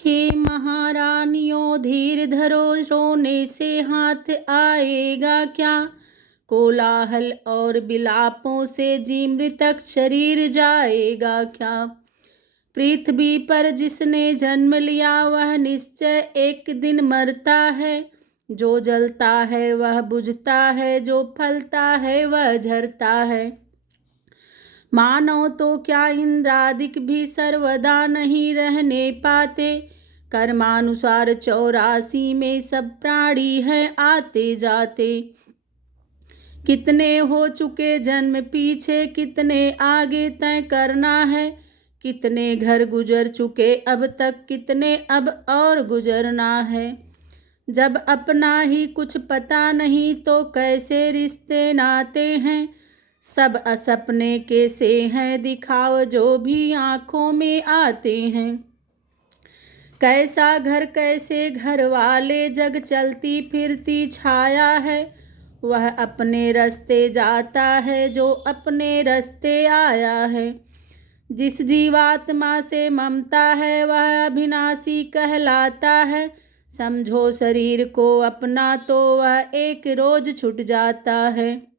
हे महारानियों धीर धरो, रोने से हाथ आएगा क्या। कोलाहल और बिलापों से जी मृतक शरीर जाएगा क्या। पृथ्वी पर जिसने जन्म लिया वह निश्चय एक दिन मरता है। जो जलता है वह बुझता है, जो फलता है वह झरता है। मानव तो क्या इंद्रादिक भी सर्वदा नहीं रहने पाते। कर्मानुसार 84 में सब प्राणी हैं आते जाते। कितने हो चुके जन्म पीछे, कितने आगे तय करना है। कितने घर गुजर चुके अब तक, कितने अब और गुजरना है। जब अपना ही कुछ पता नहीं तो कैसे रिश्ते नाते हैं। सब असपने के से हैं दिखाव जो भी आँखों में आते हैं। कैसा घर कैसे घर वाले, जग चलती फिरती छाया है। वह अपने रास्ते जाता है जो अपने रास्ते आया है। जिस जीवात्मा से ममता है वह अविनाशी कहलाता है। समझो शरीर को अपना तो वह एक रोज छूट जाता है।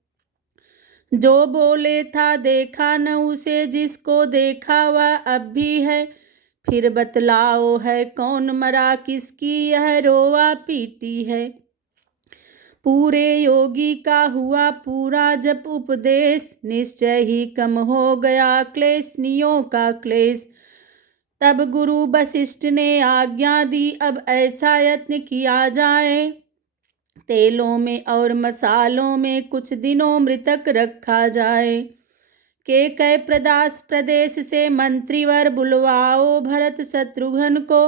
जो बोले था देखा न उसे, जिसको देखा वह अब भी है। फिर बतलाओ है कौन मरा, किसकी यह रोवा पीटी है। पूरे योगी का हुआ पूरा जब उपदेश, निश्चय ही कम हो गया क्लेशनियों का क्लेश। तब गुरु वशिष्ठ ने आज्ञा दी अब ऐसा यत्न किया जाए। तेलों में और मसालों में कुछ दिनों मृतक रखा जाए। के कई प्रदेश से मंत्रीवर बुलवाओ भरत शत्रुघ्न को।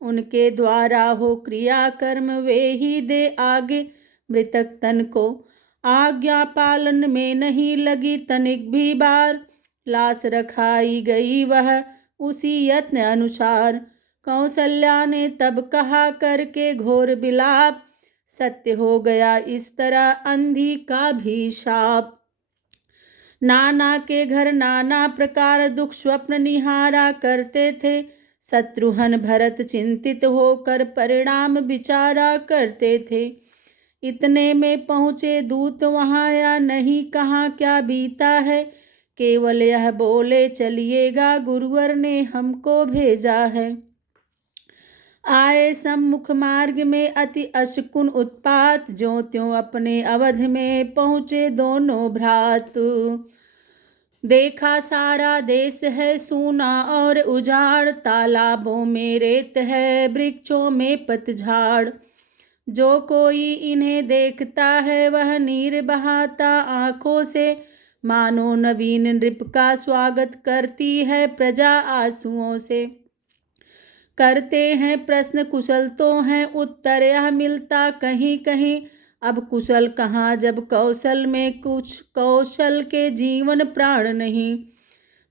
उनके द्वारा हो क्रिया कर्म वे ही दे आगे मृतक तन को। आज्ञा पालन में नहीं लगी तनिक भी बार, लाश रखाई गई वह उसी यत्न अनुसार। कौशल्या ने तब कहा करके घोर विलाप, सत्य हो गया इस तरह अंधी का भी शाप। नाना के घर नाना प्रकार दुख स्वप्न निहारा करते थे। शत्रुघ्न भरत चिंतित होकर परिणाम विचारा करते थे। इतने में पहुँचे दूत वहाँ या नहीं कहाँ क्या बीता है। केवल यह बोले चलिएगा गुरुवर ने हमको भेजा है। आए सम्मुख मार्ग में अति अशकुन उत्पात, ज्यों त्यों अपने अवध में पहुँचे दोनों भ्रात। देखा सारा देश है सूना और उजाड़, तालाबों में रेत है वृक्षों में पतझाड़। जो कोई इन्हें देखता है वह नीर बहाता आँखों से। मानो नवीन नृप का स्वागत करती है प्रजा आंसुओं से। करते हैं प्रश्न कुशल तो हैं उत्तर यह मिलता कहीं कहीं। अब कुशल कहाँ जब कौशल में कुछ कौशल के जीवन प्राण नहीं।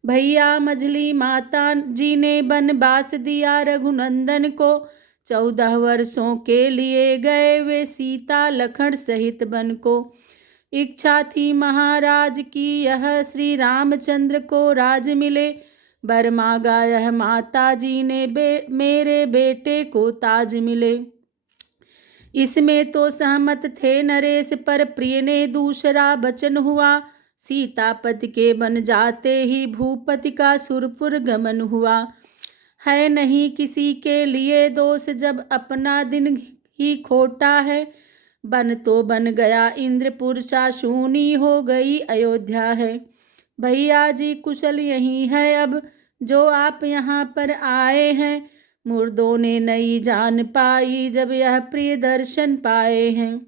भैया मझली माता जी ने बनवास दिया रघुनंदन को। 14 वर्षों के लिए गए वे सीता लखन सहित वन को। इच्छा थी महाराज की यह श्री रामचंद्र को राज मिले। वर मांगा यह माता जी ने मेरे बेटे को ताज मिले। इसमें तो सहमत थे नरेश पर प्रिय ने दूसरा वचन हुआ। सीतापति के बन जाते ही भूपति का सुरपुर गमन हुआ। है नहीं किसी के लिए दोष जब अपना दिन ही खोटा है। बन तो बन गया इंद्रपुर सा शूनी हो गई अयोध्या है। भैया जी कुशल यही है अब जो आप यहाँ पर आए हैं। मुर्दों ने नई जान पाई जब यह प्रिय दर्शन पाए हैं।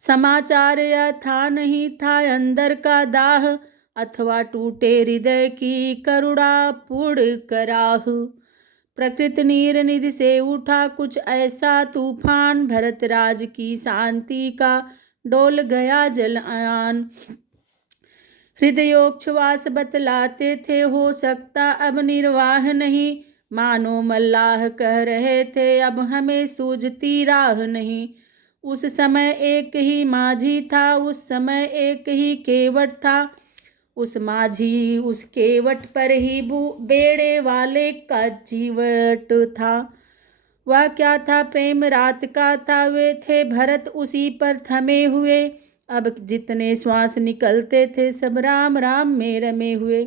समाचार यह था नहीं था अंदर का दाह, अथवा टूटे हृदय की करुणा पूर्ण कराह। प्रकृति नीर निधि से उठा कुछ ऐसा तूफान, भरतराज की शांति का डोल गया जलान। हृदयोच्छ्वास बतलाते थे हो सकता अब निर्वाह नहीं। मानो मल्लाह कह रहे थे अब हमें सूझती राह नहीं। उस समय एक ही माझी था, उस समय एक ही केवट था। उस माझी उसके वट पर ही बेड़े वाले का जीवट था। वह क्या था, प्रेम रात का था, वे थे भरत उसी पर थमे हुए। अब जितने श्वास निकलते थे सब राम राम में रमे हुए।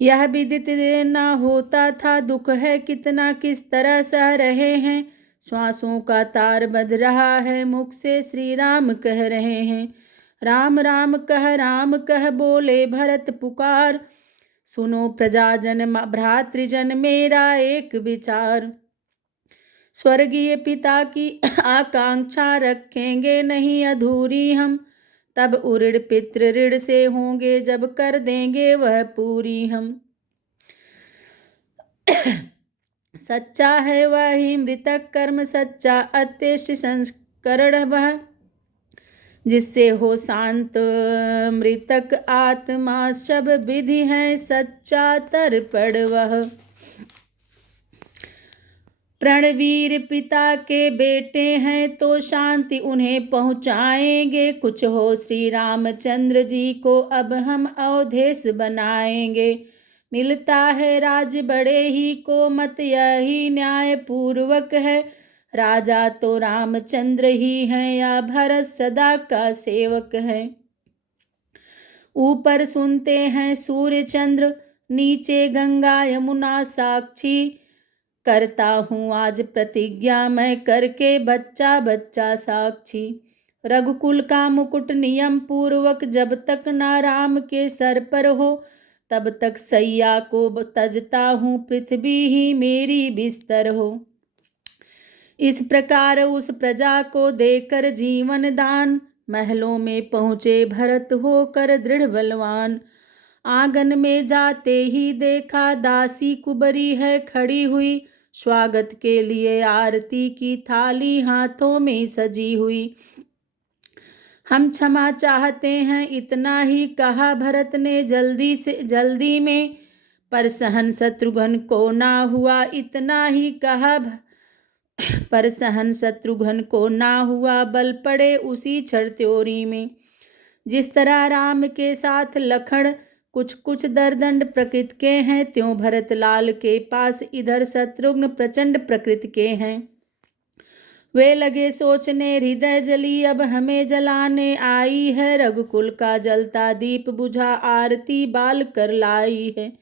यह विदित न होता था दुख है कितना, किस तरह सह रहे हैं। श्वासों का तार बंध रहा है, मुख से श्री राम कह रहे हैं। राम कह बोले भरत पुकार, सुनो प्रजाजन भ्रातृजन मेरा एक विचार। स्वर्गीय पिता की आकांक्षा रखेंगे नहीं अधूरी हम, तब उऋण पितृ ऋण से होंगे जब कर देंगे वह पूरी हम। सच्चा है वही मृतक कर्म, सच्चा अत्यष्ट संस्करण वह, जिससे हो शांत मृतक आत्मा। सब विधि है सच्चा तर्पण वह। प्रणवीर पिता के बेटे हैं तो शांति उन्हें पहुँचाएंगे। कुछ हो श्री रामचंद्र जी को अब हम अवधेश बनाएंगे। मिलता है राज बड़े ही को मत, यही न्याय पूर्वक है। राजा तो रामचंद्र ही हैं या भरत सदा का सेवक है। ऊपर सुनते हैं सूर्य चंद्र, नीचे गंगा यमुना साक्षी। करता हूँ आज प्रतिज्ञा मैं करके बच्चा बच्चा साक्षी। रघुकुल का मुकुट नियम पूर्वक जब तक ना राम के सर पर हो, तब तक सैया को तजता हूँ पृथ्वी ही मेरी बिस्तर हो। इस प्रकार उस प्रजा को देकर जीवन दान, महलों में पहुँचे भरत होकर दृढ़ बलवान। आंगन में जाते ही देखा दासी कुबरी है खड़ी हुई, स्वागत के लिए आरती की थाली हाथों में सजी हुई। हम क्षमा चाहते हैं इतना ही कहा भरत ने जल्दी में, पर सहन शत्रुघ्न को ना हुआ इतना ही कहा। पर सहन शत्रुघ्न को ना हुआ, बल पड़े उसी क्षण त्योरी में। जिस तरह राम के साथ लखन कुछ दरदंड प्रकृति के हैं, त्यों भरत लाल के पास इधर शत्रुघ्न प्रचंड प्रकृति के हैं। वे लगे सोचने हृदय जली अब हमें जलाने आई है। रघुकुल का जलता दीप बुझा आरती बाल कर लाई है।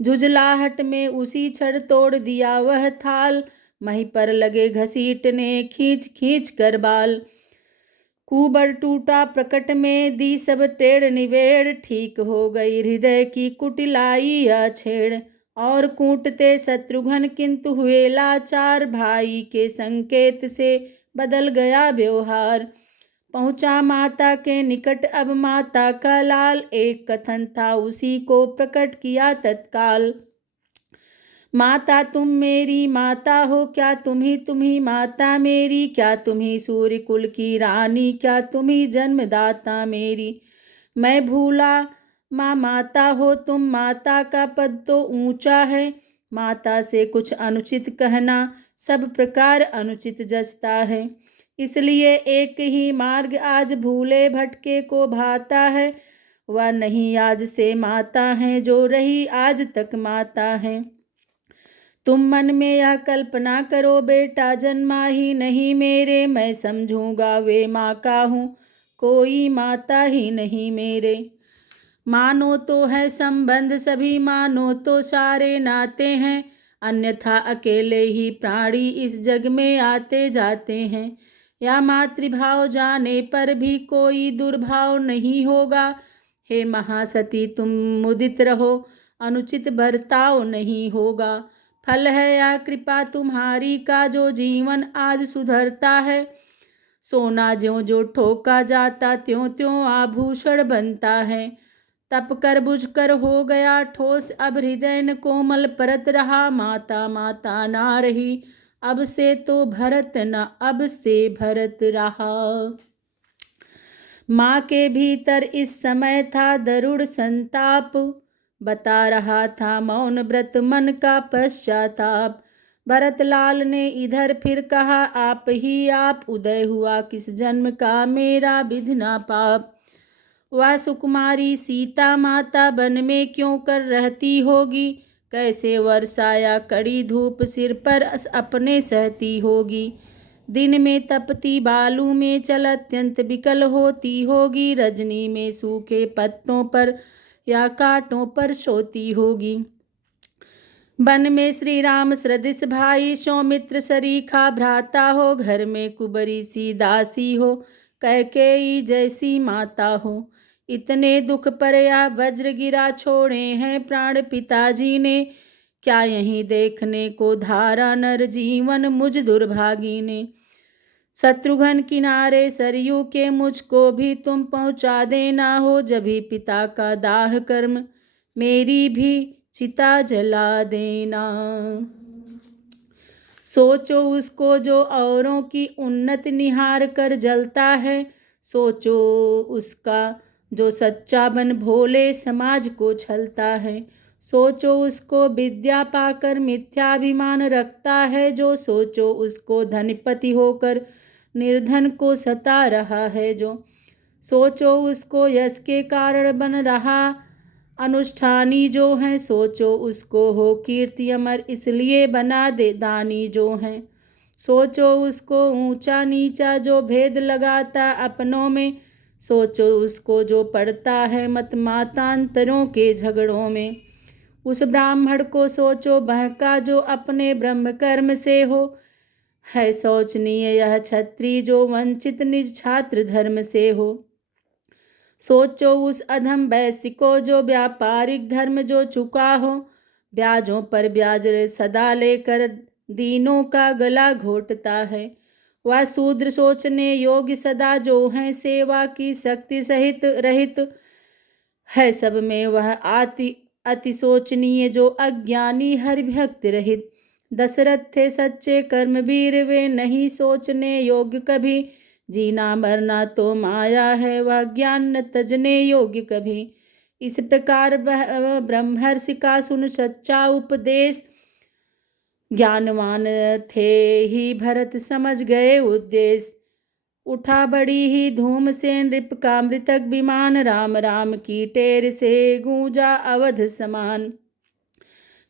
झुंझलाहट में उसी क्षण तोड़ दिया वह थाल, मही पर लगे घसीटने खींच खींच कर बाल। कुबर टूटा प्रकट में दी सब टेढ़ निवेड़, ठीक हो गई हृदय की कुटिलाई या छेड़। और कूटते शत्रुघ्न किंतु हुए लाचार, भाई के संकेत से बदल गया व्यवहार। पहुँचा माता के निकट अब माता का लाल, एक कथन था उसी को प्रकट किया तत्काल। माता तुम मेरी माता हो, क्या तुम्ही माता मेरी। क्या तुम्ही सूर्य कुल की रानी, क्या तुम्ही जन्मदाता मेरी। मैं भूला माँ माता हो तुम, माता का पद तो ऊंचा है। माता से कुछ अनुचित कहना सब प्रकार अनुचित जचता है। इसलिए एक ही मार्ग आज भूले भटके को भाता है। वह नहीं आज से माता है जो रही आज तक माता है। तुम मन में यह कल्पना करो बेटा जन्मा ही नहीं मेरे, मैं समझूंगा वे माँ का हूँ कोई माता ही नहीं मेरे। मानो तो है संबंध सभी, मानो तो सारे नाते हैं, अन्यथा अकेले ही प्राणी इस जग में आते जाते हैं। या मातृभाव जाने पर भी कोई दुर्भाव नहीं होगा। हे महासती तुम मुदित रहो, अनुचित बर्ताव नहीं होगा। फल है या कृपा तुम्हारी का जो जीवन आज सुधरता है। सोना ज्यों जो ठोका जाता त्यों त्यों आभूषण बनता है। तप कर बुझ कर हो गया ठोस अब हृदय न कोमल परत रहा। माता माता ना रही अब से तो भरत न अब से भरत रहा। माँ के भीतर इस समय था दरुण संताप, बता रहा था मौन व्रत मन का पश्चाताप। भरतलाल ने इधर फिर कहा आप ही आप, उदय हुआ किस जन्म का मेरा विधना पाप। वह सुकुमारी सीता माता वन में क्यों कर रहती होगी, कैसे वर्षा या कड़ी धूप सिर पर अपने सहती होगी। दिन में तपती बालू में चल अत्यंत विकल होती होगी, रजनी में सूखे पत्तों पर या कांटों पर सोती होगी। वन में श्री राम सदृश भाई, सौमित्र सरीखा भ्राता हो, घर में कुबरी सी दासी हो, कैकेयी जैसी माता हो। इतने दुख पर या वज्र गिरा छोड़े हैं प्राण पिताजी ने, क्या यहीं देखने को धारा नर जीवन मुझ दुर्भागी ने। शत्रुघ्न किनारे सरयू के मुझको भी तुम पहुँचा देना हो, जभी पिता का दाह कर्म मेरी भी चिता जला देना। सोचो उसको जो औरों की उन्नति निहार कर जलता है, सोचो उसका जो सच्चा बन भोले समाज को छलता है। सोचो उसको विद्या पाकर मिथ्याभिमान रखता है जो, सोचो उसको धनपति होकर निर्धन को सता रहा है जो। सोचो उसको यश के कारण बन रहा अनुष्ठानी जो है, सोचो उसको हो कीर्ति अमर इसलिए बना दे दानी जो है। सोचो उसको ऊंचा नीचा जो भेद लगाता अपनों में, सोचो उसको जो पड़ता है मत मातांतरों के झगड़ों में। उस ब्राह्मण को सोचो बहका जो अपने ब्रह्म कर्म से हो, है शोचनीय यह क्षत्रिय जो वंचित निज छात्र धर्म से हो। सोचो उस अधम वैश्य को जो व्यापारिक धर्म जो चुका हो, ब्याजों पर ब्याज सदा लेकर दीनों का गला घोटता है। वह शूद्र सोचने योग्य सदा जो है सेवा की शक्ति सहित रहित है, सब में वह अति शोचनीय जो अज्ञानी हरिभक्त रहित। दशरथ थे सच्चे कर्मवीर, वे नहीं सोचने योग्य कभी, जीना मरना तो माया है वह ज्ञान न तजने योग्य कभी। इस प्रकार ब्रह्मर्षि का सुन सच्चा उपदेश, ज्ञानवान थे ही भरत समझ गए उद्देश्य। उठा बड़ी ही धूम से नृप का मृतक विमान, राम राम की टेर से गूंजा अवध समान।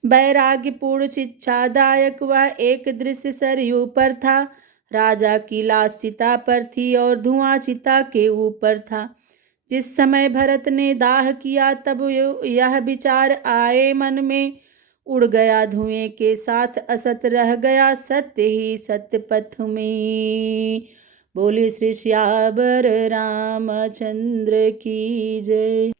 वैराग्यपूर्ण शिक्षादायक वह एक दृश्य सरयू पर था, राजा की लाश चिता पर थी और धुआं चिता के ऊपर था। जिस समय भरत ने दाह किया तब यह विचार आए मन में, उड़ गया धुएं के साथ असत रह गया सत्य ही सत्य पथ में। बोले श्री श्यावर रामचंद्र की जय।